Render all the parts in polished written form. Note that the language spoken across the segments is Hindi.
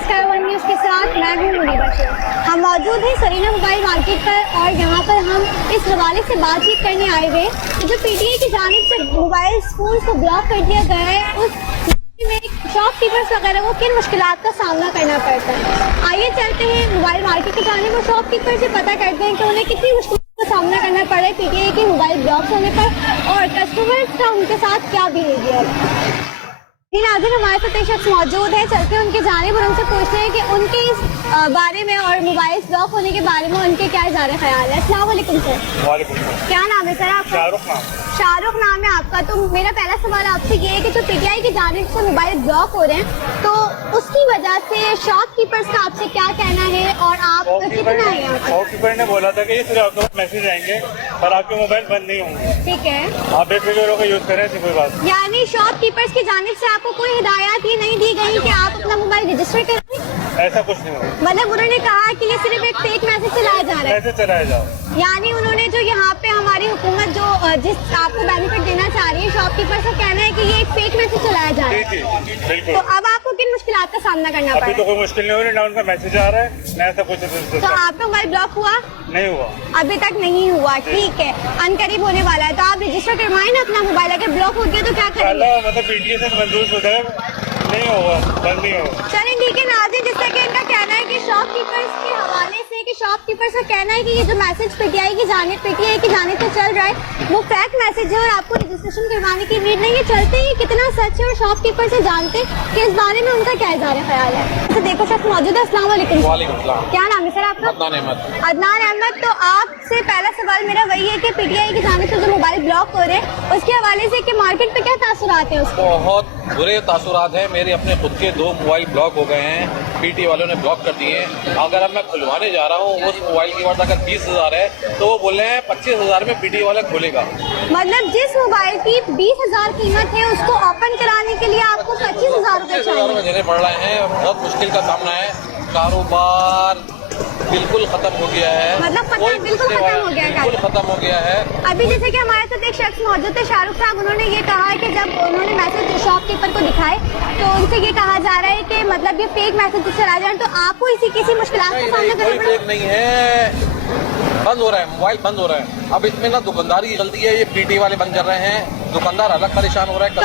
स्काई वन न्यूज़ के साथ मैं हूँ मुनीबा शेख। हम मौजूद हैं सरीना मोबाइल मार्केट पर और यहाँ पर हम इस हवाले से बातचीत करने आए हुए जो पीटीए की जानिब से मोबाइल फोन को ब्लॉक कर दिया गया है उस में शॉपकीपर्स वगैरह को किन मुश्किलात का सामना करना पड़ता है। आइए चलते हैं मोबाइल मार्केट की जानिब और शॉपकीपर से पता करते हैं कि उन्हें कितनी मुश्किल का सामना करना पड़ा है पीटीए के मोबाइल ब्लॉक होने पर और कस्टमर्स का उनके साथ क्या बिहेवियर है। जी नाज़रीन, हमारे साथ एक शख्स मौजूद है, चलते हैं उनकी जानिब और उनसे पूछते हैं कि उनके इस बारे में और मोबाइल ब्लॉक होने के बारे में उनके क्या इज़ार ख्याल है। अस्सलाम वालेकुम सर। वालेकुम सलाम। क्या नाम है सर आपका? शाहरुख नाम है आपका। तो मेरा पहला सवाल आपसे ये है कि जो पीटीआई की जानिब से मोबाइल ब्लॉक हो रहे हैं तो उसकी वजह से शॉपकीपर्स का आपसे क्या कहना है और आप कितना है? शॉपकीपर ने बोला था कि ये सिर्फ आपके पास मैसेज आएंगे पर आपके मोबाइल बंद नहीं होंगे। ठीक है, आप बेफिक्र होकर यूज करें, ऐसी कोई बात। यानी शॉपकीपर्स की जानिब से आपको कोई हिदायत ये नहीं दी गई कि आप अपना मोबाइल रजिस्टर करें? ऐसा कुछ नहीं होगा। मतलब उन्होंने कहा कि ये सिर्फ एक फेक मैसेज चलाया जा रहा है। कैसे चलाया जाओ? यानी उन्होंने जो यहाँ पे हमारी हुकूमत जो जिस आपको बेनिफिट देना चाह रही है शॉपकीपर का कहना है कि ये एक फेक मैसेज चलाया जा रहा है। बिल्कुल। तो अब आपको किन मुश्किलात का सामना करना अभी पड़ा? तो कोई मुश्किल नहीं हो रही, ना उनका मैसेज आ रहा है ना ऐसा कुछ। तो आपका मोबाइल ब्लॉक हुआ? नहीं हुआ, अभी तक नहीं हुआ। ठीक है, अनकरीब होने वाला है। तो आप रजिस्टर करवाएं ना अपना मोबाइल। अगर ब्लॉक हो गया तो क्या करेंगे? मतलब पीटीए से मंजूर शुदा है, नहीं होगा, बंद नहीं होगा। चलिए ठीक है नाज़रीन, जिससे कि इनका कहना है कि शॉपकीपर्स के हवाले से कि शॉपकीपर्स का कहना है कि ये जो मैसेज पीटीआई की जानिब से चल रहा है वो फेक मैसेज है और आपको रजिस्ट्रेशन करवाने की नीड नहीं है। चलते ही कितना सच है और शॉपकीपर से जानते कि इस बारे में उनका क्या इज़ार ख्याल है। तो देखो शख्स मौजूद है। अस्सलाम वालेकुम। वालेकुम सलाम। क्या नाम है सर आपका? अदनान अहमद। अदनान अहमद। तो आपसे पहला सवाल मेरा वही है कि पीटीआई की जानिब से जो मोबाइल ब्लॉक हो रहे हैं उसके हवाले से कि मार्केट पे क्या तासुरात हैं उसके? बहुत बुरे तासुरात हैं। मेरे अपने खुद के 2 मोबाइल ब्लॉक हो गए हैं, पीटी वालों ने ब्लॉक कर दिए हैं। अगर अब मैं खुलवाने जा रहा हूँ उस मोबाइल की कीमत अगर 20,000 है तो वो बोल रहे हैं 25,000 में पीटी वाला खोलेगा। मतलब जिस मोबाइल की 20,000 कीमत है उसको ओपन कराने के लिए आपको 25,000 रुपए 25,000 चाहिए। देने पड़ रहे हैं। बहुत मुश्किल का सामना है। कारोबार बिल्कुल खत्म हो गया है। मतलब बिल्कुल खत्म हो गया है। बिल्कुल खत्म हो गया है। अभी जैसे कि हमारे साथ एक शख्स मौजूद है शाहरुख साहब, उन्होंने ये कहा है कि जब उन्होंने मैसेज शॉपकीपर को दिखाए तो उनसे ये कहा जा रहा है कि मतलब ये फेक मैसेज चला जाए। तो आपको किसी मुश्किल का सामना करना कोई पड़ा? फेक नहीं है, बंद हो रहा है, मोबाइल बंद हो रहा है। अब इसमें ना दुकानदारी की गलती है, ये पीटी वाले बंद कर रहे हैं, दुकानदार अलग परेशान हो रहा है। तो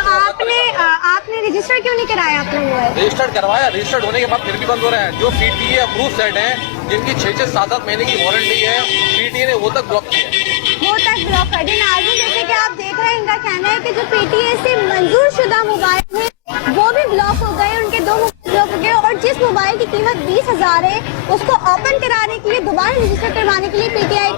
आपने रजिस्टर क्यों नहीं कराया अपना मोबाइल? रजिस्टर्ड करवाया, रजिस्टर्ड होने के बाद फिर भी बंद हो रहा है। जो पीटीए अप्रूव सेट है जिनकी 6-6, 7-7 महीने की वारंटी है, पीटीए ने वो तक ब्लॉक किया। वो तक ब्लॉक कर दिया। नाज़रीन, जैसे कि आप देख रहे हैं इनका कहना है कि जो पीटीए से मंजूर शुदा मोबाइल है वो भी ब्लॉक हो गए, उनके 2 मोबाइल ब्लॉक हो गए और जिस मोबाइल की कीमत 20,000 है उसको ओपन कराने के लिए दोबारा रजिस्टर करवाने के लिए पीटीए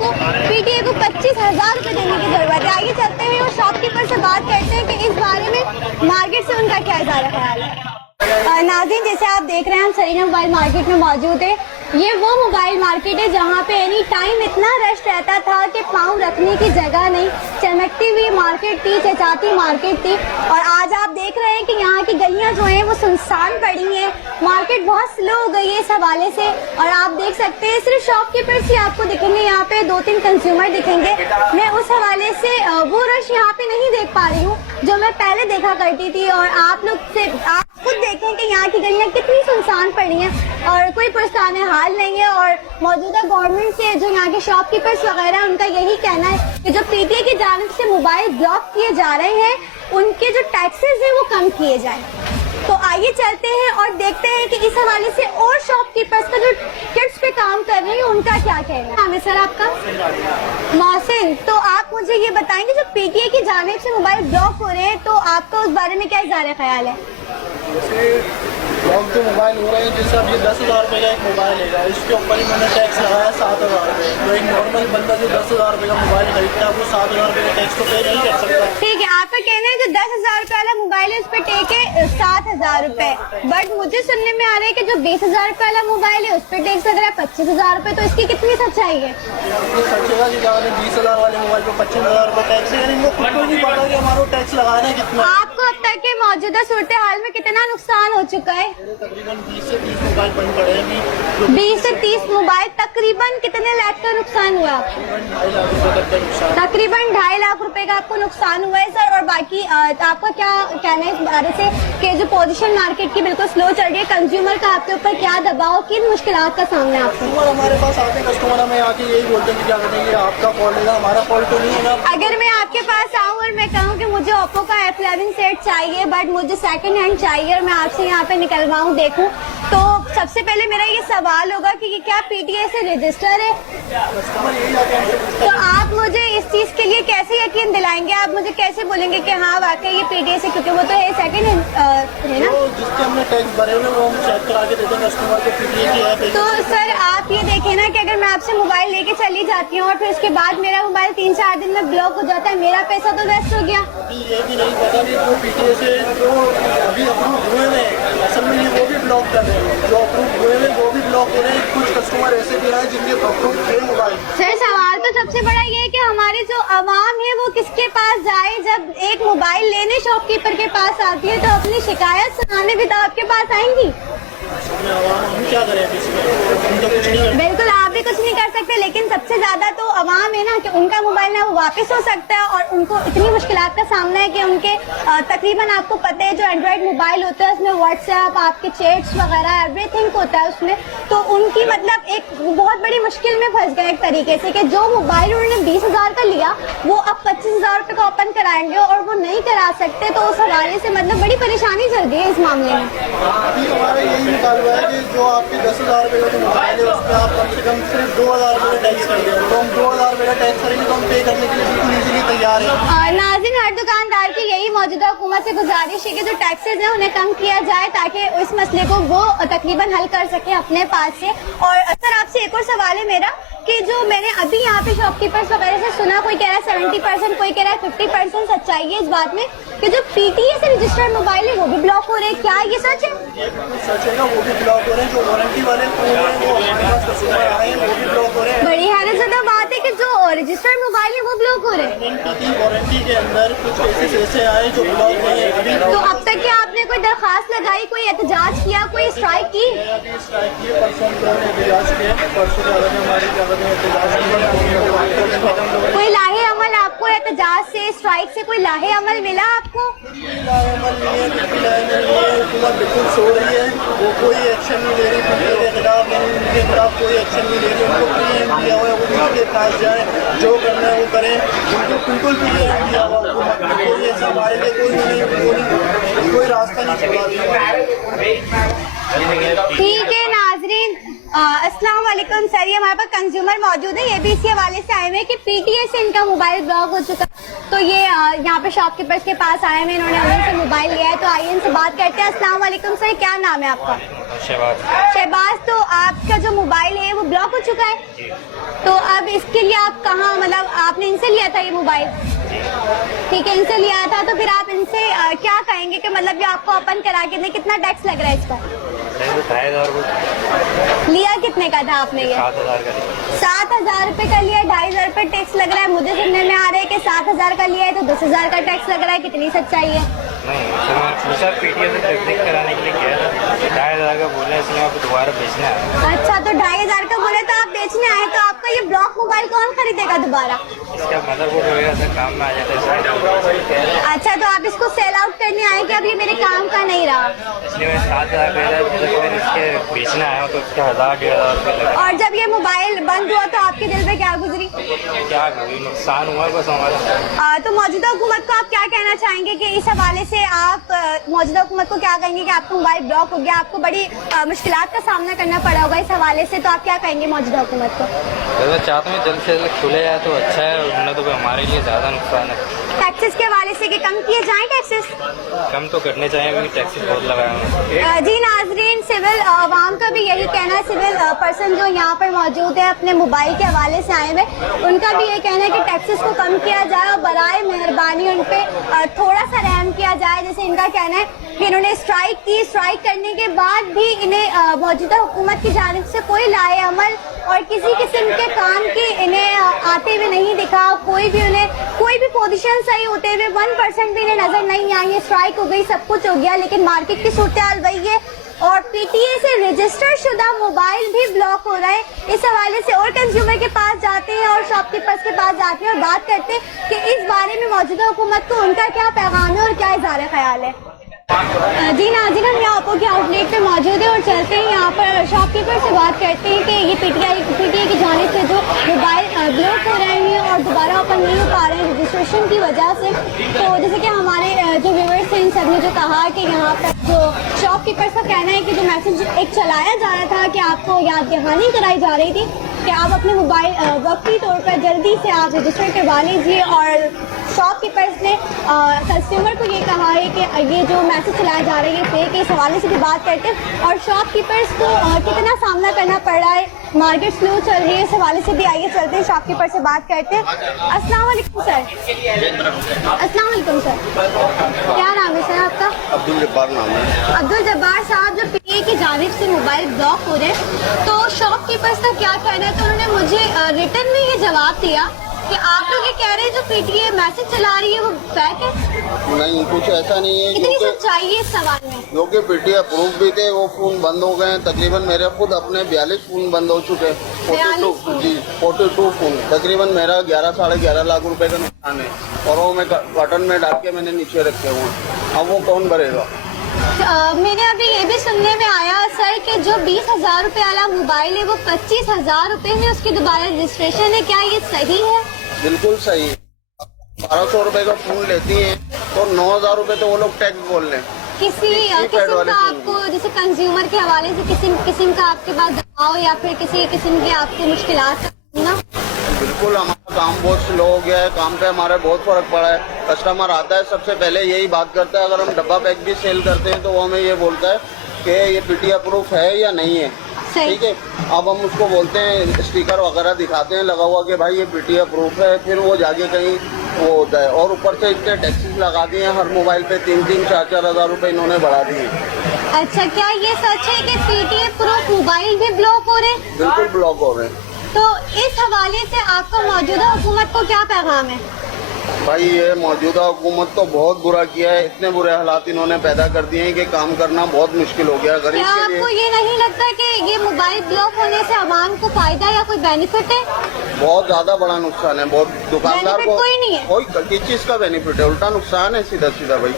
को 25,000 रुपए देने की जरूरत है। आइए चलते हैं और शॉपकीपर से बात करते हैं कि इस बारे में मार्केट से उनका क्या इज़ार ख्याल है। नाज़रीन, जैसे आप देख रहे हैं हम सरीना मोबाइल मार्केट में मौजूद है। ये वो मोबाइल मार्केट है जहाँ पे एनी टाइम इतना रश रहता था कि पाँव रखने की जगह नहीं। चमकती हुई मार्केट थी, चचाती मार्केट थी और आज आप देख रहे हैं कि यहाँ की गलियाँ जो हैं वो सुनसान पड़ी हैं। मार्केट बहुत स्लो हो गई है इस हवाले से और आप देख सकते हैं सिर्फ शॉपकीपर्स ही आपको दिखेंगे, यहाँ पे 2-3 कंज्यूमर दिखेंगे। मैं उस हवाले से वो रश यहाँ पे नहीं देख पा रही हूँ जो मैं पहले देखा करती थी और आप खुद देखें कि यहाँ की गलियाँ कितनी सुनसान पड़ी हैं और कोई पुरस्कार हाल नहीं है। और मौजूदा गवर्नमेंट से जो यहाँ के शॉपकीपर्स वगैरह उनका यही कहना है कि जो पीटीए की जानिब से मोबाइल ब्लॉक किए जा रहे हैं उनके जो टैक्सेस हैं वो कम किए जाएं। तो आइए चलते हैं और देखते हैं कि इस हवाले से और शॉपकीपर्स का जो किट्स पे काम कर रहे हैं उनका क्या कहना है। सर आपका? मोहसिन। तो आप मुझे ये बताएंगे जो पीटीए की जानिब से मोबाइल ब्लॉक हो रहे हैं तो आपका उस बारे में क्या इज़ार ख्याल है? ब्लॉक जो मोबाइल हो रहे हैं, जैसे अब ये 10,000 रुपये का एक मोबाइल है, इसके ऊपर ही मैंने टैक्स लगाया 7,000 रुपये। तो एक नॉर्मल बंदा जो 10,000 रुपये का मोबाइल खरीदता है वो 7,000 रुपये का टैक्स तो पे नहीं कर सकता। ठीक है, आपका कहना है जो 10,000 रुपये वाला मोबाइल है उस पर टेक है 7,000 रुपये, बट मुझे सुनने में आ रहा है कि जो 20,000 रुपये वाला मोबाइल है उस पर टैक्स लग रहा है 25,000 रुपये। तो इसकी कितनी सच्चाई है? सच्चेगा की जगह 20,000 वाले मोबाइल पर 25,000 रुपये टैक्स है, यानी इनको खुद को नहीं पता कि हमारा टैक्स लगाना है कितना। आपको अब तक के मौजूदा सूरत हाल में कितना नुकसान हो चुका है? तकरीबन 20 से 30 मोबाइल बंद पड़े हैं। 20 से 30 मोबाइल, तकरीबन कितने लाख का नुकसान हुआ आपको? 2.5 लाख रुपए तक का नुकसान। तकरीबन 2.5 लाख रुपए का आपको नुकसान हुआ है सर। और बाकी आपका क्या कहना है इस बारे से कि जो पोजीशन मार्केट की बिल्कुल स्लो चल रही है, कंज्यूमर का आपके ऊपर क्या दबाव, किन मुश्किलात का सामना है आपको? कस्टमर हमारे पास आते हैं, कस्टमर हमें आके यही बोलते हैं कि क्या कहते हैं, ये आपका फॉल्ट है, हमारा फॉल्ट तो नहीं है ना। अगर मैं आपके पास आऊँ और मैं कहूँ कि मुझे ओप्पो का F11 सेट चाहिए बट मुझे सेकंड हैंड चाहिए और मैं आपसे यहाँ पे निकलवाऊँ देखूँ, तो सबसे पहले मेरा ये सवाल होगा कि ये क्या PTA से रजिस्टर है? कस्टमर यही आके हमसे पूछता तो आप मुझे इस चीज के लिए कैसे यकीन दिलाएंगे? आप मुझे कैसे बोलेंगे कि हाँ वाकई ये PTA से, क्योंकि वो तो है सेकंड हैंड है ना? तो जिसके हमने टैक्स भरे हुए वो हम चेक करा के देते हैं कस्टमर को, PTA की है। तो सर आप ये देखें ना कि अगर मैं आपसे मोबाइल लेके चली जाती हूँ और फिर उसके बाद मेरा मोबाइल 3-4 दिन में ब्लॉक हो जाता है, मेरा पैसा तो वेस्ट हो गया। ये भी नहीं पता कि वो PTA से जो अभी अप्रूव हुए हैं असल में ये वो भी ब्लॉक कर रहे हैं, जो अप्रूव हुए हैं वो भी ब्लॉक हो रहे हैं। कुछ कस्टमर ऐसे भी हैं जिनके अप्रूव थे मोबाइल। सर सवाल तो सबसे बड़ा ये है कि हमारी जो आवाम है वो किसके पास जाए? जब एक मोबाइल लेने शॉपकीपर के पास आती है तो अपनी शिकायत सुनाने भी तो आपके पास आएंगी। हम क्या करें अभी इसमें? हम तो कुछ नहीं कर। बिल्कुल आप भी कुछ नहीं कर सकते, लेकिन सबसे ज्यादा तो अवाम है ना कि उनका मोबाइल ना वो वापस हो सकता है और उनको इतनी मुश्किलात का सामना है कि उनके तकरीबन आपको पता है जो एंड्रॉइड मोबाइल होता है उसमें व्हाट्सएप, आपके चैट्स वगैरह एवरीथिंग होता है उसमें, तो उनकी मतलब एक बहुत बड़ी मुश्किल में फंस गए एक तरीके से कि जो मोबाइल उन्होंने 20,000 का लिया वो अब 25,000 रुपये का ओपन कराएंगे और वो नहीं करा सकते, तो उस हवाले से मतलब बड़ी परेशानी चल रही है इस मामले में। अभी हमारा यही मुतालबा है कि जो आपके 10,000 रुपये का जो मोबाइल है उस पर आप कम से कम सिर्फ 2,000 रुपये का टैक्स कर दें, तो हम 2,000 रुपये का टैक्स करेंगे तो हम पे करने के लिए बिल्कुल ईजिली तैयार हैं। नाज़रीन, हर दुकानदार की यही मौजूदा हुकूमत से गुजारिश है कि जो टैक्सेस हैं उन्हें कम किया जाए ताकि इस मसले को वो तकरीबन हल कर सके अपने पास से। और सर आपसे एक और सवाल है मेरा कि जो मैंने अभी यहाँ पे शॉपकीपर्स वगैरह से सुना, कोई कह रहा है 70%, कोई कह रहा है 50% सच्चाई है इस बात में कि जो PTA से रजिस्टर्ड मोबाइल है वो भी ब्लॉक हो रहे हैं, क्या ये सच है? ये बिल्कुल सच है ना, वो भी ब्लॉक हो रहे हैं। जो वारंटी वाले फोन हैं वो हमारे पास कस्टमर आए हैं वो भी ब्लॉक हो रहे हैं। बड़ी हैरतजदा बात है कि जो रजिस्टर्ड मोबाइल है वो ब्लॉक हो रहे हैं। की वारंटी के अंदर कुछ केसेस ऐसे आए जो ब्लॉक नहीं है अभी। तो अब तक क्या आपने कोई दरखास्त लगाई, कोई एहतजाज किया, कोई स्ट्राइक की? अभी स्ट्राइक किए, परसों हमने एहतजाज किया, परसों ज़्यादा में हमारी ज़्यादा में एहतजाज किया। कोई लाहे अमल आपको एहतजाज से, स्ट्राइक से कोई लाहे अमल मिला आपको? हुकूमत बिल्कुल सो रही है, वो कोई एक्शन नहीं ले रही PTA के खिलाफ, उनके खिलाफ कोई एक्शन नहीं ले रही। उनको प्रीएम्प्ट दिया हुआ है, वो उनके पास जाए, जो करना है वो करें। उनको बिल्कुल प्रीएम्प्ट दिया हुआ हुकूमत ने, कोई ऐसा हमारे लिए कोई रास्ता नहीं छोड़ा दिया। ठीक है नाजरीन, अस्सलाम वालेकुम सर, ये हमारे पास कंज्यूमर मौजूद है, ये भी इसी हवाले से आए हुए हैं कि PTA से इनका मोबाइल ब्लॉक हो चुका, तो ये यहाँ पे शॉपकीपर्स के पास आए हुए, इन्होंने उनसे मोबाइल लिया है, तो आइए इनसे बात करते हैं। अस्सलाम वालेकुम सर, क्या नाम है आपका? शहबाज। तो आपका जो मोबाइल है वो ब्लॉक हो चुका है, तो अब इसके लिए आप कहाँ, मतलब आपने इनसे लिया था ये मोबाइल? ठीक है, इनसे लिया था, तो फिर आप इनसे क्या कहेंगे कि मतलब ये आपको ओपन करा के दे, कितना टैक्स लग रहा है इसका? 2,500 लिया कितने का था आपने ये? 7,000 का 7,000 रुपए का लिया, 2,500 रुपए टैक्स लग रहा है। मुझे सुनने में आ रहा है कि 7,000 का लिया है तो 10,000 का टैक्स लग रहा है, कितनी सच्चाई है? नहीं, तो मैं पूछा PTA से टेक्निक कराने के लिए गया था, 2,500 का बोला, इसलिए आपको दोबारा बेचना है। अच्छा, तो 2,500 का बोले तो आप बेचने आए, तो आपका ये ब्लॉक मोबाइल कौन खरीदेगा दोबारा? इसका मदरबोर्ड वगैरह सब काम में आ जाता है। अच्छा, तो आप इसको सेल आउट करने आए कि अब ये मेरे काम का नहीं रहा? इसलिए मैं 7,000 का था, जब फिर इसके बेचना आया हूँ तो इसका 1,000-1,500 रुपये लगा। और जब ये मोबाइल बंद हुआ तो आपके दिल पे क्या गुजरी? क्या कोई नुकसान हुआ बस हमारा। तो मौजूदा हुकूमत को आप क्या कहना चाहेंगे कि इस हवाले से आप मौजूदा हुकूमत को क्या कहेंगे कि आपका मोबाइल ब्लॉक हो गया, आपको बड़ी मुश्किलात का सामना करना पड़ा होगा इस हवाले से, तो आप क्या कहेंगे मौजूदा हुकूमत को? तो मैं चाहता हूँ जल्द से जल्द खुले जाए तो अच्छा है, वरना तो हमारे लिए ज़्यादा नुकसान है। टैक्सेस के हवाले से कि कम किए जाएं टैक्सेस? कम तो करने चाहिए क्योंकि टैक्सेस बहुत लगाए हैं। जी नाजरीन, सिविल आवाम का भी यही कहना है, सिविल पर्सन जो यहाँ पर मौजूद है अपने मोबाइल के हवाले से आए हुए, उनका भी ये कहना है कि टैक्सेस को कम किया जाए और बराए मेहरबानी उन पे थोड़ा सा रहम किया जाए। जैसे इनका कहना है कि इन्होंने स्ट्राइक की, स्ट्राइक करने के बाद भी इन्हें मौजूदा हुकूमत की जानिब से कोई लाए अमल और किसी किस्म के काम की इन्हें आते हुए नहीं दिखा, कोई भी पोजीशन सही होते हुए 1% भी इन्हें नजर नहीं आई है। स्ट्राइक हो गई, सब कुछ हो गया, लेकिन मार्केट की सूरत हाल वही है और पीटीए से रजिस्टर शुदा मोबाइल भी ब्लॉक हो रहा है। इस हवाले से और कंज्यूमर के पास जाते हैं और शॉपकीपर्स के पास जाते हैं और बात करते हैं कि इस बारे में मौजूदा हुकूमत को उनका क्या पैगाम है और क्या इज़हार ख्याल है। जी नाज़रीन, हम यहाँ आपको के आउटलेट पे मौजूद है और चलते हैं यहाँ पर शॉपकीपर से बात करते हैं कि ये पीटीआई की जानिब से जो मोबाइल ब्लॉक हो रहे हैं और दोबारा ओपन नहीं हो पा रहे हैं रजिस्ट्रेशन की वजह से। तो जैसे कि हमारे जो व्यूअर्स हैं इन सब ने जो कहा कि यहाँ पर जो शॉपकीपर्स का कहना है कि जो मैसेज एक चलाया जा रहा था कि आपको याद दहानी कराई जा रही थी कि आप अपने मोबाइल वक्ती तौर पर जल्दी से आप रजिस्टर करवा लीजिए, और शॉपकीपर्स ने कस्टमर को ये कहा है कि ये जो मैसेज चलाया जा रहा है ये फेक है। इस हवाले से भी बात करते हैं और शॉपकीपर्स को कितना सामना करना पड़ रहा है, मार्केट स्लो चल रही है, इस हवाले से भी आइए चलते हैं शॉपकीपर से बात करते हैं। अस्सलाम वालेकुम सर। अस्सलाम वालेकुम सर, क्या नाम है सर आपका? अब्दुल जब्बार नाम है। अब्दुल जब्बार साहब, जो पीटीआई की जानिब से मोबाइल ब्लॉक हो रहे हैं तो शॉपकीपर्स का क्या कहना है? तो उन्होंने मुझे रिटर्न में ये जवाब दिया कि आप लोग ये कह रहे हैं जो पीटीआई मैसेज चला रही है वो फेक है। नहीं, कुछ ऐसा नहीं है, इतनी सच्चाई है इस सवाल में। जो कि पीटीआई प्रूफ भी थे वो फोन बंद हो गए हैं। तकरीबन मेरे खुद अपने 42 फोन बंद हो चुके हैं। 42 फोन, तकरीबन मेरा 11 साढ़े 11 लाख रुपए का नुकसान है और वो मैं कार्टन में डाल के मैंने नीचे रखे हुए हैं। अब वो कौन भरेगा? मैंने अभी ये भी सुनने में आया सर कि जो 20,000 रुपए वाला मोबाइल है वो 25,000 रुपए में उसकी दोबारा रजिस्ट्रेशन है, क्या ये सही है? बिल्कुल सही। 1200 रुपए का फोन लेती हैं तो 9,000 रुपए तो वो लोग टैक्स बोल रहे हैं। किसी किस्म का आपको जैसे कंज्यूमर के हवाले से किस्म का आपके पास दबाव या फिर किसी किस्म के आपको मुश्किलात ना? बिल्कुल, हमारा काम बहुत स्लो हो गया है। काम पे हमारे बहुत फर्क पड़ा है। कस्टमर आता है सबसे पहले यही बात करता है, अगर हम डब्बा पैक भी सेल करते हैं तो वो हमें ये बोलता है कि ये पीटीआई प्रूफ है या नहीं है। ठीक है, अब हम उसको बोलते हैं, स्टिकर वगैरह दिखाते हैं लगा हुआ कि भाई ये पीटीआई प्रूफ है, फिर वो जाके कहीं वो होता है। और ऊपर से इतने टैक्सेस लगा दिए हैं हर मोबाइल पे, 3-3, 4-4 हज़ार रुपए इन्होंने बढ़ा दिए। अच्छा, क्या ये सच है कि पीटीआई प्रूफ मोबाइल भी ब्लॉक हो रहे हैं? बिल्कुल ब्लॉक हो रहे हैं। तो इस हवाले से आपका मौजूदा हुकूमत को क्या पैगाम है? भाई ये मौजूदा हुकूमत तो बहुत बुरा किया है। इतने बुरे हालात इन्होंने पैदा कर दिए हैं कि काम करना बहुत मुश्किल हो गया गरीब क्या के आपको लिए। ये नहीं लगता कि ये मोबाइल ब्लॉक होने से आवाम को फायदा या कोई बेनिफिट है? बहुत ज्यादा बड़ा नुकसान है। बहुत दुकानदार बेनिफिट को कोई नहीं है। कोई किस चीज का बेनिफिट है? उल्टा नुकसान है, सीधा सीधा भाई।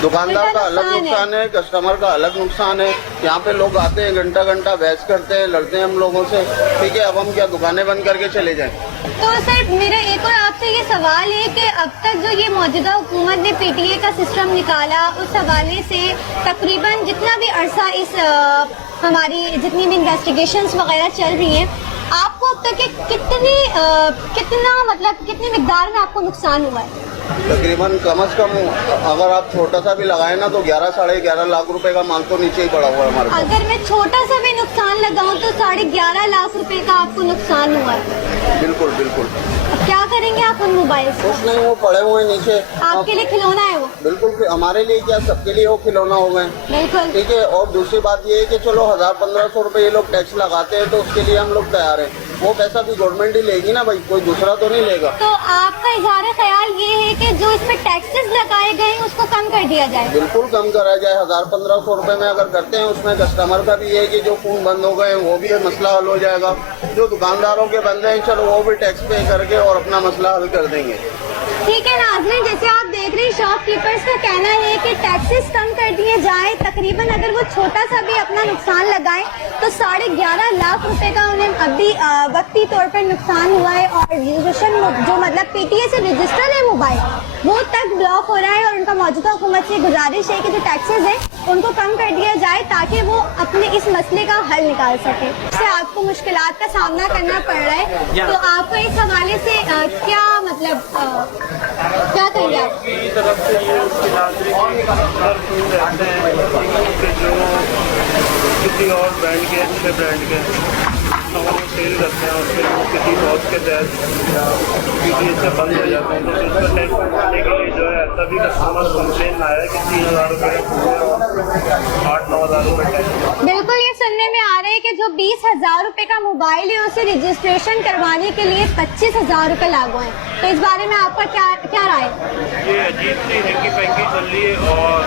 दुकानदार का अलग नुकसान है, कस्टमर का अलग नुकसान है। यहाँ पे लोग आते हैं, घंटा घंटा बहस करते हैं, लड़ते हैं हम लोगों से। ठीक है, अब हम क्या दुकानें बंद करके चले जाएं? तो सर मेरा एक और आपसे ये सवाल है कि अब तक जो ये मौजूदा हुकूमत ने पीटीए का सिस्टम निकाला उस हवाले से तकरीबन जितना भी अरसा इस हमारी जितनी भी इन्वेस्टिगेशंस वगैरह चल रही हैं, आपको अब तक कितनी मिकदार में आपको नुकसान हुआ है? तकरीबन कम से कम अगर आप छोटा सा भी लगाए ना तो 11 साढ़े 11 लाख रुपए का माल तो नीचे ही पड़ा हुआ है हमारे पास। अगर मैं छोटा सा भी नुकसान लगाऊं तो 11.5 लाख रुपए का आपको नुकसान हुआ है। बिल्कुल बिल्कुल। अब क्या करेंगे आप उन मोबाइल से? कुछ नहीं, वो पड़े हुए हैं नीचे। आपके लिए खिलौना है वो? बिल्कुल, हमारे लिए क्या सबके लिए वो खिलौना हो गए। बिल्कुल ठीक है, और दूसरी बात ये है कि चलो 1000-1500 रुपए ये लोग टैक्स लगाते हैं तो उसके लिए हम लोग तैयार हैं। वो पैसा भी गवर्नमेंट ही लेगी ना भाई, कोई दूसरा तो नहीं लेगा। तो आपका इज़हार ख्याल ये है कि जो इस पे टैक्सेस लगाए गए हैं उसको कम कर दिया जाए? बिल्कुल कम करा जाए। 1000-1500 रुपए में अगर करते हैं उसमें कस्टमर का भी है कि जो फोन बंद हो गए वो भी मसला हल हो जाएगा। जो दुकानदारों के बंदे हैं चलो वो भी टैक्स पे करके और अपना मसला हल कर देंगे। ठीक है नाज़रीन, जैसे आप देख रहे हैं शॉपकीपर्स का कहना है कि टैक्सेस कम कर दिए जाए। तकरीबन अगर वो छोटा सा भी अपना नुकसान लगाए तो 11.5 लाख रुपए का उन्हें अभी वक्ती तौर पर नुकसान हुआ है। और रजिस्ट्रेशन जो मतलब पीटीए से रजिस्टर्ड है मोबाइल वो तक ब्लॉक हो रहा है। और उनका मौजूदा हुकूमत से गुजारिश है कि जो टैक्सेस हैं उनको कम कर दिया जाए ताकि वो अपने इस मसले का हल निकाल सके। इससे आपको मुश्किलात का सामना करना पड़ रहा है, तो आपको इस हवाले से क्या मतलब क्या कहेंगे आप? की तरफ से ये उसके नागरिक रहते हैं कि जो किसी और ब्रांड के अच्छे ब्रांड के हम वो सेल करते हैं और फिर वो किसी बहुत के तहत पीटीए से बंद हो जाते हैं। तो उसका टैक्स करने के लिए जो है ऐसा भी कस्टमर कंप्लेन आया है कि 3,000 रुपये 8-9 हज़ार रुपये टैक्स। बिल्कुल ये सुनने में आ रहे हैं कि जो 20,000 रुपए का मोबाइल है उसे रजिस्ट्रेशन करवाने के लिए 25,000 रुपए लागू हैं, तो इस बारे में आपका क्या राय है? ये अजीब सी हैंकी पैंकी चल रही है और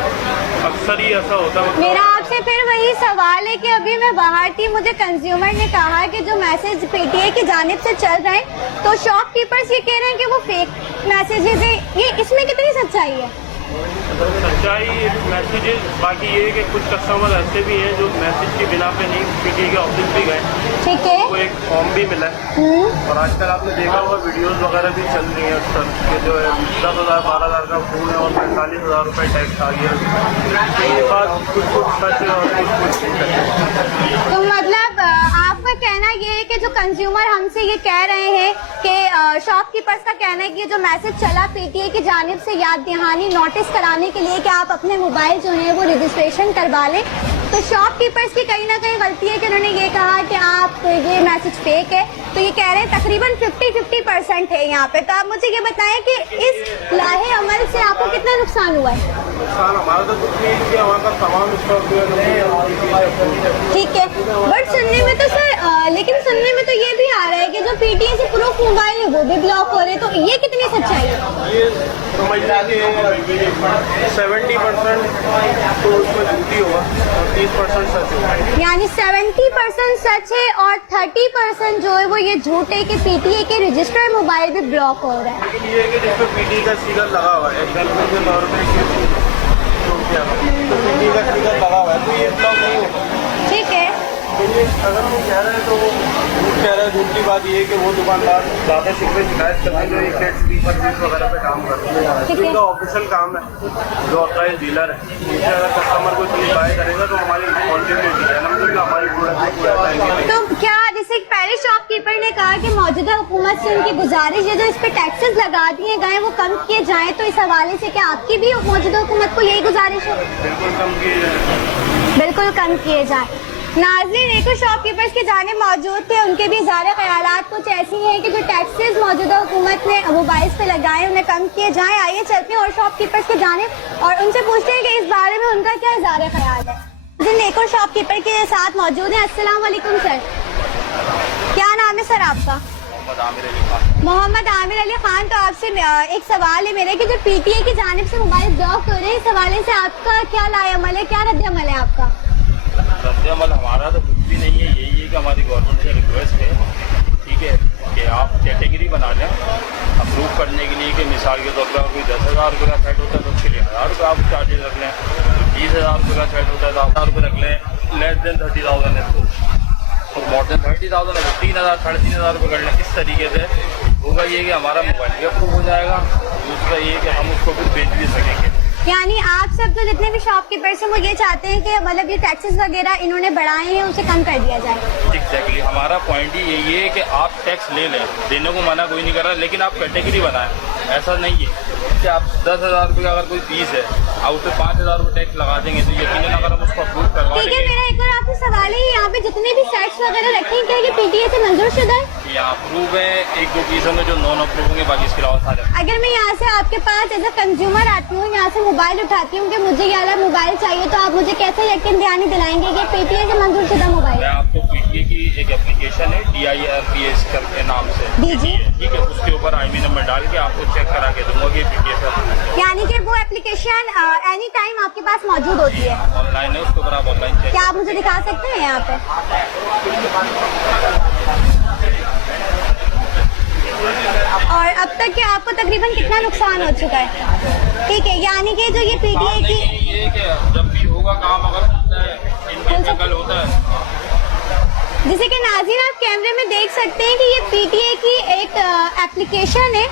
अक्सर ही ऐसा होता है। मेरा आपसे फिर वही सवाल है कि अभी मैं बाहर थी, मुझे कंज्यूमर ने कहा कि जो मैसेज पेटीएम की जानिब से चल रहे हैं तो शॉपकीपर्स ये कह रहे हैं कि वो फेक मैसेजेस है, ये इसमें कितनी सच्चाई है? सच्चाई मैसेजेस, बाकी ये है कि कुछ कस्टमर ऐसे भी हैं जो मैसेज की बिना पे नहीं पीटीए के ऑफिस भी गए, ठीक है। वो एक फॉर्म भी मिला है। और आजकल आपने देखा होगा वीडियोस वगैरह भी चल रही हैं उस पर कि जो है 10,000 12,000 का फोन है और 45,000 रुपये टैक्स आ गया। ये बात कुछ सच है और कुछ झूठ है। तो मतलब आपका कहना ये है कि जो कंज्यूमर हमसे ये कह रहे हैं कि शॉपकीपर्स का कहना है कि जो मैसेज चला पीटीए की जानिब से याद दहानी नोटिस कराने के लिए कि आप अपने मोबाइल जो है वो रजिस्ट्रेशन करवा लें, तो शॉपकीपर्स की कहीं ना कहीं गलती है कि उन्होंने ये कहा कि आप ये मैसेज फेक है, तो ये कह रहे हैं तकरीबन 50-50% है यहाँ पे। तो आप मुझे ये बताएं कि इस लाहे अमल से आपको कितना नुकसान हुआ है? नुकसान हमारा तो कुछ नहीं किया, हमारा सामान ठीक है, बट सुनने में तो सर लेकिन सुनने में तो ये भी आ रहा है कि जो पीटीए से प्रूफ मोबाइल है वो भी ब्लॉक हो रहे हैं, तो ये कितनी सच्चाई है? ये समझ लीजिए 70% तो उसमें झूठी होगा और 30% सच होगा। यानी 70% सच है और 30% जो है वो ये झूठ है कि पीटीए के रजिस्टर्ड मोबाइल भी ब्लॉक हो रहा है। लेकिन ये है कि जिसमें पीटी का स्टिकर लगा हुआ है, सेल्फी के तौर पे तो पीटी का स्टिकर लगा हुआ है तो ये ब्लॉक नहीं होगा। ठीक है, तो ये अगर वो कह रहे हैं तो झूठ कह रहे हैं। झूठ की बात ये है कि वो दुकानदार ज़्यादा शिकवे शिकायत करते हैं जो ये कैट स्लीपर वगैरह पे काम करते हैं, ठीक है। जिनका ऑफिशियल काम है, जो ऑथराइज डीलर है। इससे अगर कस्टमर को इतनी बाय करेगा तो हमारी रिस्पॉन्सिबिलिटी है, अलहमदुलिल्लाह हमारी प्रोडक्ट तो क्या जैसे पहले शॉपकीपर ने कहा कि मौजूदा हुकूमत से उनकी गुजारिश है जो इस पे टैक्सेस लगा दिए गए वो कम किए जाएं, तो इस हवाले से क्या आपकी भी मौजूदा हुकूमत को यही गुजारिश है? बिल्कुल कम किए जाए। बिल्कुल कम किए जाए। नाज़रीन, एक शॉपकीपर्स के जाने मौजूद थे, उनके भी ज़ाहिर ख्यालात कुछ ऐसी हैं कि जो टैक्सेस मौजूदा हुकूमत ने मोबाइल्स पे लगाए उन्हें कम किए जाएं। आइए चलते हैं और शॉपकीपर्स के जाने और उनसे पूछते हैं कि इस बारे में उनका क्या ज़ाहिर ख्याल है। जिन एक और शॉपकीपर के साथ मौजूद हैं। अस्सलाम वालेकुम सर, क्या नाम है सर आपका? मोहम्मद आमिर अली खान। तो आपसे एक सवाल है मेरे कि जो पीटीए की जानिब से मोबाइल ब्लॉक हो रहे हैं, इस हवाले से आपका क्या लाएअमल है, क्या रद्द-ए-अमल है आपका? रद्द-ए-अमल हमारा तो कुछ भी नहीं है, यही है कि हमारी गवर्नमेंट से रिक्वेस्ट है, ठीक है, कि आप कैटेगरी बना लें अप्रूव करने के लिए कि मिसाल के तौर पर कोई 10,000 रुपये का सेट होता है तो उसके लिए 1,000 रुपये आप चार्जेज रख लें, 20,000 रुपये का सेट होता है तो 1,000 रुपये रख लें, लेस देन 30,000 है तो मोर देन 30,000 है तो 3,000 3,500 रुपये कर लें। इस तरीके से होगा ये कि हमारा मोबाइल भी अप्रूव हो जाएगा, दूसरा ये कि हम उसको फिर बेच भी सकेंगे। यानी आप सब तो जितने भी शॉपकीपर्स हैं वो ये चाहते हैं कि मतलब ये टैक्सेस वगैरह इन्होंने बढ़ाए हैं उसे कम कर दिया जाए। एग्जैक्टली, हमारा पॉइंट ही यही है कि आप टैक्स ले लें, देने को मना कोई नहीं कर रहा, लेकिन आप कैटेगरी बनाएं। ऐसा नहीं है कि आप 10,000 रुपये का अगर कोई फीस है आप उस पर 5,000 रुपये टैक्स लगा देंगे तो यकीनन अगर हम उसको अप्रूव करवा ठीक है, देंगे। मेरा एक और आपसे सवाल है, यहाँ पे जितने भी सेट्स वगैरह रखे हैं क्या ये पीटीए से मंजूर शुदा है? यहाँ अप्रूव है, 1-2 पीस होंगे जो नॉन अप्रूव होंगे, बाकी इसके अलावा सारे। अगर मैं यहाँ से आपके पास एज अ कंज्यूमर आती हूँ, यहाँ से मोबाइल उठाती हूँ कि मुझे ये वाला मोबाइल चाहिए, तो आप मुझे कैसे यकीन दहानी दिलाएंगे कि पीटीए से मंजूर शुदा मोबाइल? मैं आपको पीटीए की एक एप्लीकेशन है DIRPS के नाम से दीजिए, ठीक है, उसके ऊपर IMEI नंबर डाल के आपको चेक करा के दूंगा कि पीटीए से यानी कि वो एप्लीकेशन एनी टाइम आपके पास मौजूद होती है? ऑनलाइन है, उसके ऊपर आप ऑनलाइन चेक। क्या आप मुझे दिखा सकते हैं यहाँ पे? और अब तक के आपको तकरीबन कितना नुकसान हो चुका है? ठीक है, यानी कि जो ये पीटीए की ये कि जब भी होगा काम अगर होता है इनके कल होता है, जैसे कि नाज़रीन आप कैमरे में देख सकते हैं कि ये पीटीए की एक एप्लीकेशन है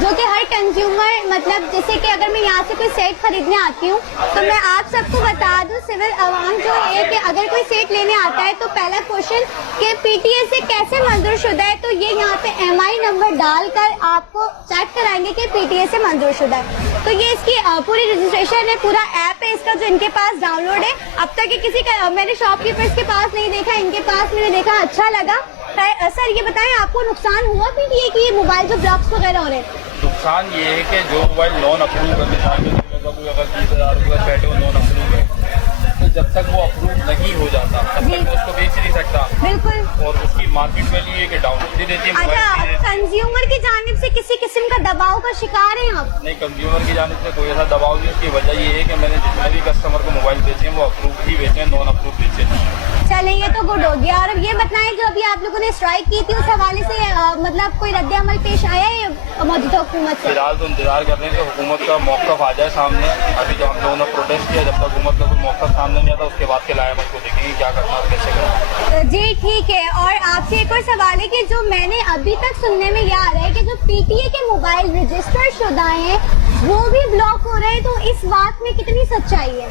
जो कि हर कंज्यूमर मतलब जैसे कि अगर मैं यहाँ से कोई सेट खरीदने आती हूँ तो मैं आप सबको बता दूँ, सिविल आवाम जो है कि अगर कोई सेट लेने आता है तो पहला क्वेश्चन कि पीटीए से कैसे मंजूर शुदा है, तो ये यहाँ पे MI नंबर डालकर आपको चेक कराएंगे कि पीटीए से मंजूर शुदा है। तो ये इसकी पूरी रजिस्ट्रेशन है, पूरा ऐप है इसका जो इनके पास डाउनलोड है। अब तक ये किसी का मैंने शॉपकीपर्स के पास नहीं देखा, इनके पास मैंने देखा, अच्छा लगा। सर ये बताएं आपको नुकसान हुआ पीटीए की मोबाइल जो ब्लॉक्स वगैरह हो रहे हैं? नुकसान ये है कि जो मोबाइल नॉन अप्रूव है, मिसाल के तौर पर अगर 20,000 रुपये का सेट हो नॉन अप्रूव है, तो जब तक वो अप्रूव नहीं हो जाता तब तक मैं उसको बेच नहीं सकता, बिल्कुल। और उसकी मार्केट वैल्यू है कि डाउन होती रहती है। अच्छा, मोबाइल की कंज्यूमर की जानिब से किसी किस्म का दबाव का शिकार हैं आप? नहीं, कंज्यूमर की जानिब से कोई ऐसा दबाव नहीं। उसकी वजह ये है कि मैंने जितने भी कस्टमर को मोबाइल बेचे हैं वो अप्रूव ही बेचे हैं, नॉन अप्रूव बेचे नहीं। चलें, ये तो गुड हो गया। और अब ये बताएं, जो अभी आप लोगों ने स्ट्राइक की थी उस हवाले से मतलब कोई रद्द अमल पेश आया है मौजूदा हुकूमत से? फिलहाल तो इंतजार कर रहे हैं कि हुकूमत का मौक़िफ़ आ जाए सामने। अभी जो हम लोगों ने प्रोटेस्ट किया, जब तक हुकूमत का कोई मौक़िफ़ सामने नहीं आता उसके बाद के लायमत को देखेंगे क्या करना और कैसे करना। जी ठीक है। और आपसे एक और सवाल है कि जो मैंने अभी तक सुनने में ये आ रहा है कि जो पीटीए के मोबाइल रजिस्टर शुदा हैं वो भी ब्लॉक हो रहे हैं, तो इस बात में कितनी सच्चाई है?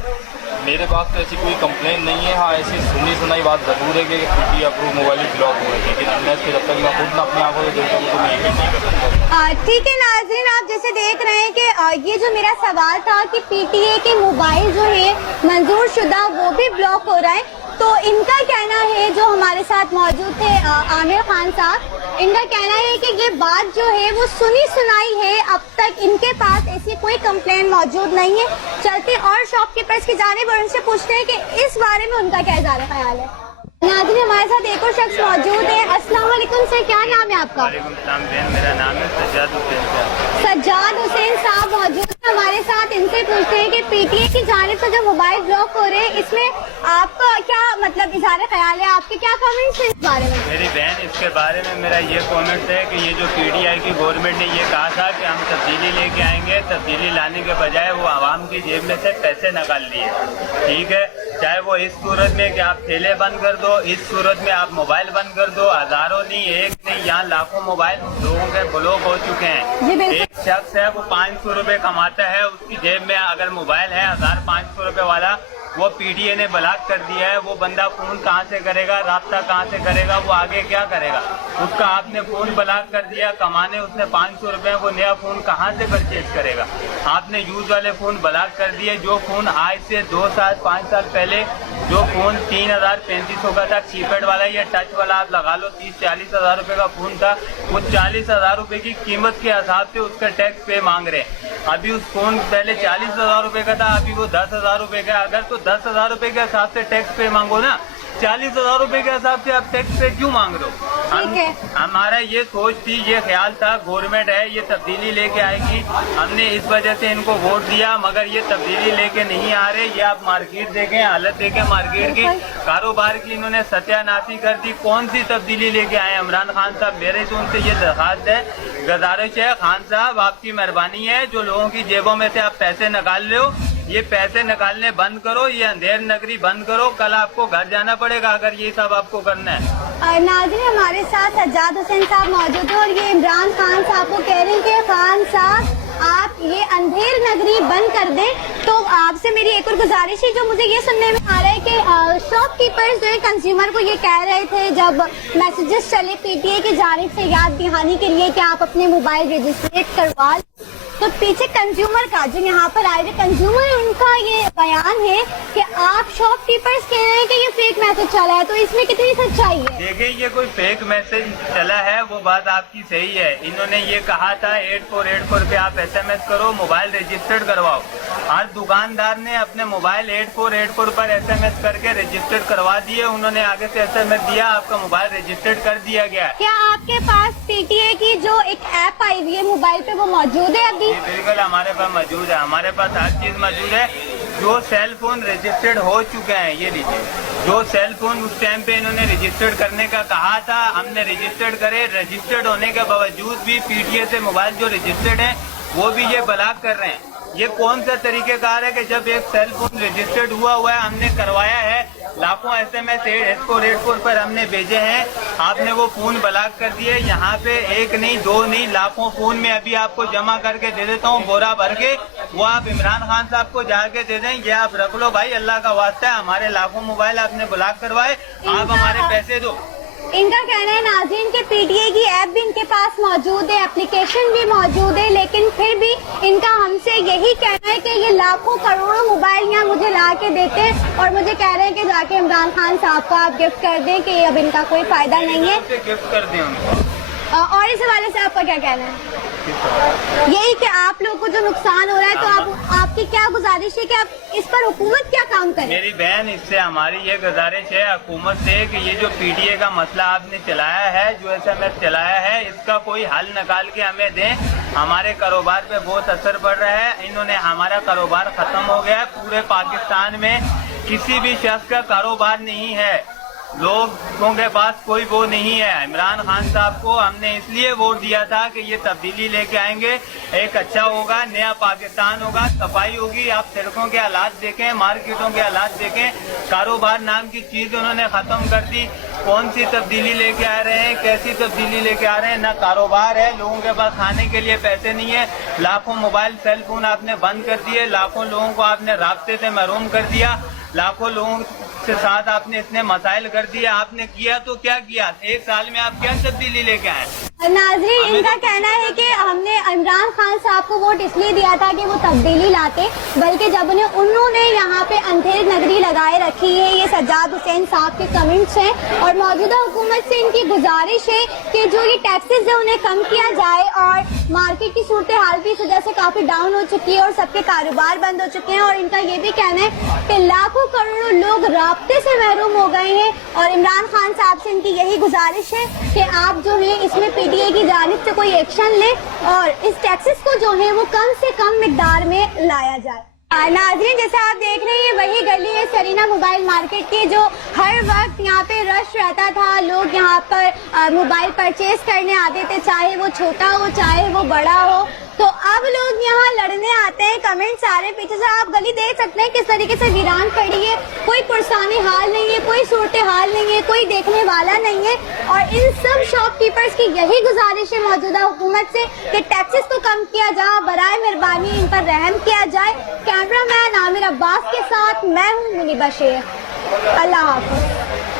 मेरे पास तो ऐसी कोई कंप्लेन नहीं है। हाँ, ऐसी सुनी सुनाई बात ज़रूर है कि पीटीए अप्रूव मोबाइल ब्लॉक हुए, लेकिन अनलेस के जब तक मैं खुद अपनी आंखों से देखता हूँ तो मैं यकीन नहीं कर सकता। ठीक है नाज़रीन, आप जैसे देख रहे हैं कि ये जो मेरा सवाल था कि पीटीए के मोबाइल जो है मंजूर शुदा वो भी ब्लॉक हो रहा है, तो इनका कहना है, जो हमारे साथ मौजूद थे आमिर खान साहब, इनका कहना है कि ये बात जो है वो सुनी सुनाई है, अब तक इनके पास ऐसी कोई कंप्लेन मौजूद नहीं है। चलते और शॉपकीपर्स की जानिब और उनसे पूछते हैं कि इस बारे में उनका क्या इज़हार ख्याल है। नाज़रीन, हमारे साथ एक और शख्स मौजूद है। अस्सलाम वालेकुम सर, क्या नाम है आपका? मेरा नाम है सज्जाद हुसैन साहब। सज्जाद हुसैन साहब मौजूद है हमारे साथ। इनसे पूछते हैं कि पीटीए की जानिब से जो मोबाइल ब्लॉक हो रहे हैं इसमें आपका क्या मतलब इज़हार ख्याल है, आपके क्या कमेंट्स हैं इस बारे में? मेरी बहन, इसके बारे में मेरा ये कमेंट है कि ये जो पीटीआई की गवर्नमेंट ने ये कहा था कि हम तब्दीली लेके आएंगे, तब्दीली लाने के बजाय वो आवाम की जेब में से पैसे निकाल लिए। ठीक है, चाहे वो इस सूरत में कि आप ठेले बंद कर दो, इस सूरत में आप मोबाइल बंद कर दो। हजारों नहीं, एक नहीं, यहाँ लाखों मोबाइल लोगों के ब्लॉक हो चुके हैं। एक शख्स है वो 500 रुपए कमाता है, उसकी जेब में अगर मोबाइल है 1500 रुपए वाला, वो पीटीए ने ब्लॉक कर दिया है। वो बंदा फोन कहाँ से करेगा, राब्ता कहाँ से करेगा, वो आगे क्या करेगा? उसका आपने फोन ब्लॉक कर दिया, कमाने उसने 500 रुपए, वो नया फोन कहाँ से परचेज करेगा? आपने यूज वाले फोन ब्लॉक कर दिए। जो फोन आज से 2 साल 5 साल पहले जो फोन 3000-3500 का था, कीपैड वाला या टच वाला आप लगा लो, 30-40 हजार रुपए का फोन था, वो 40 हजार रुपए की कीमत के हिसाब से उसका टैक्स पे मांग रहे हैं। अभी उस फोन पहले 40 हजार रुपए का था, अभी वो 10 हजार रुपए का। अगर तो 10 हजार रुपए के हिसाब से टैक्स पे मांगो ना, 40 हजार रुपए के हिसाब से आप टैक्स पे क्यों मांग रहे हो? हमारा ये सोच थी, ये ख्याल था, गवर्नमेंट है ये तब्दीली लेके आएगी, हमने इस वजह से इनको वोट दिया, मगर ये तब्दीली लेके नहीं आ रहे। ये आप मार्केट देखें, हालत देखें मार्केट की, कारोबार की इन्होंने सत्यानाशी कर दी। कौन सी तब्दीली लेके आए इमरान खान साहब? मेरे से उनसे ये दरखास्त है, गुजारिश है, खान साहब आपकी मेहरबानी है, जो लोगों की जेबों में से आप पैसे निकाल रहे हो, ये पैसे निकालने बंद करो, ये अंधेर नगरी बंद करो। कल आपको घर जाना पड़ेगा अगर ये सब आपको करना है। नाज़रीन, हमारे साथ सज्जाद हुसैन साहब मौजूद है और ये इमरान खान साहब को कह रहे हैं कि खान साहब आप ये अंधेर नगरी बंद कर दें। तो आपसे मेरी एक और गुजारिश है, जो मुझे ये सुनने में आ रहा है कि शॉपकीपर्स जो है कंज्यूमर को ये कह रहे थे जब मैसेजेस चले पीटीए की जानिब से याद दहानी के लिए कि आप अपने मोबाइल रजिस्ट्रेट करवा, तो पीछे कंज्यूमर का जो यहाँ पर आए थे कंज्यूमर, उनका ये बयान है कि आप शॉपकीपर्स कह रहे हैं कि ये फेक मैसेज चला है, तो इसमें कितनी सच्चाई है? देखिए, ये कोई फेक मैसेज चला है वो बात आपकी सही है। इन्होंने ये कहा था 8484 पे आप SMS करो, मोबाइल रजिस्टर्ड करवाओ। हर दुकानदार ने अपने मोबाइल 8484 पर SMS करके रजिस्टर्ड करवा दिए। उन्होंने आगे से SMS दिया, आपका मोबाइल रजिस्टर्ड कर दिया गया। क्या आपके पास पीटीए की जो एक ऐप आई हुई है मोबाइल पे वो मौजूद है अभी? बिल्कुल हमारे पास मौजूद है, हमारे पास हर चीज मौजूद है। जो सेल फोन रजिस्टर्ड हो चुके हैं, ये लीजिए, जो सेल फोन उस टाइम पे इन्होंने रजिस्टर्ड करने का कहा था, हमने रजिस्टर्ड करे। रजिस्टर्ड होने के बावजूद भी पीटीए से मोबाइल जो रजिस्टर्ड है वो भी ये ब्लॉक कर रहे हैं। ये कौन सा तरीकेकार है कि जब एक सेल फोन रजिस्टर्ड हुआ है, हमने करवाया है, लाखों SMS 8484 पर हमने भेजे हैं, आपने वो फोन ब्लॉक कर दिए। यहाँ पे एक नहीं, दो नहीं, लाखों फोन में अभी आपको जमा करके दे देता हूँ बोरा भर के, वो आप इमरान खान साहब को जाके दे दें, ये आप रख लो भाई, अल्लाह का वास्ता है, हमारे लाखों मोबाइल आपने ब्लॉक करवाए, आप हमारे पैसे दो। इनका कहना है नाज़रीन के पीटीए की ऐप भी इनके पास मौजूद है, एप्लीकेशन भी मौजूद है, लेकिन फिर भी इनका हमसे यही कहना है कि ये लाखों करोड़ों मोबाइल यहाँ मुझे ला के देते हैं और मुझे कह रहे हैं कि जाके इमरान खान साहब को आप गिफ्ट कर दें कि अब इनका कोई फायदा नहीं है। गिफ्ट कर दें उनको। और इस हवाले से आपका क्या कहना है? यही कि आप लोगों को जो नुकसान हो रहा है, तो आपकी क्या गुजारिश है कि आप इस पर हुकूमत क्या काम करे? मेरी बहन, इससे हमारी ये गुजारिश है हुकूमत से कि ये जो पीटीए का मसला आपने चलाया है, जो SMS चलाया है, इसका कोई हल निकाल के हमें दें। हमारे कारोबार पे बहुत असर पड़ रहा है। इन्होंने हमारा कारोबार खत्म हो गया है। पूरे पाकिस्तान में किसी भी शख्स का कारोबार नहीं है, लोगों के पास कोई वो नहीं है। इमरान खान साहब को हमने इसलिए वोट दिया था कि ये तब्दीली लेके आएंगे, एक अच्छा होगा, नया पाकिस्तान होगा, सफाई होगी। आप सड़कों के हालात देखें, मार्केटों के हालात देखें, कारोबार नाम की चीज उन्होंने खत्म कर दी। कौन सी तब्दीली लेके आ रहे हैं, कैसी तब्दीली लेके आ रहे हैं? ना कारोबार है, लोगों के पास खाने के लिए पैसे नहीं है। लाखों मोबाइल सेल फोन आपने बंद कर दिए, लाखों लोगों को आपने रास्ते से महरूम कर दिया, लाखों लोगों के साथ आपने इतने मसाइल कर दिए। आपने किया तो क्या किया? एक साल में आप क्या तब्दीली लेके आए? नाजरीन, इनका कहना है कि हमने इमरान खान साहब को वोट इसलिए दिया था कि वो तब्दीली लाते, बल्कि जब उन्होंने यहाँ पे अंधेर नगरी लगाए रखी है। ये सज्जाद हुसैन साहब के कमेंट्स हैं और मौजूदा हुकूमत से इनकी गुजारिश है कि जो ये टैक्सेस है उन्हें कम किया जाए। और मार्केट की सूरत हाल भी इस वजह से काफी डाउन हो चुकी है और सबके कारोबार बंद हो चुके हैं। और इनका ये भी कहना है कि लाखों करोड़ों लोग राब्ते से महरूम हो गए हैं और इमरान खान साहब से इनकी यही गुजारिश है कि आप जो है इसमें पीटीए की जानिब से कोई एक्शन ले और इस टैक्सेस को जो है वो कम से कम मिकदार में लाया जाए। नाज़रीन, जैसे आप देख रहे हैं वही गली है सरीना मोबाइल मार्केट की, जो हर वक्त यहाँ पे रश रहता था। लोग यहाँ पर मोबाइल परचेज करने आते थे, चाहे वो छोटा हो चाहे वो बड़ा हो। तो अब लोग यहाँ लड़ने आते हैं। कमेंट्स आ रहे हैं पीछे से, आप गली देख सकते हैं किस तरीके से वीरान पड़ी है। कोई पुरसानी हाल नहीं है, कोई सूरत हाल नहीं है, कोई देखने वाला नहीं है। और इन सब शॉपकीपर्स की यही गुजारिश है मौजूदा हुकूमत से कि टैक्सेस को कम किया जाए, बराए मेहरबानी इन पर रहम किया जाए। कैमरामैन आमिर अब्बास के साथ मैं हूँ मुनीबा शेख। अल्लाह हाफ़िज़।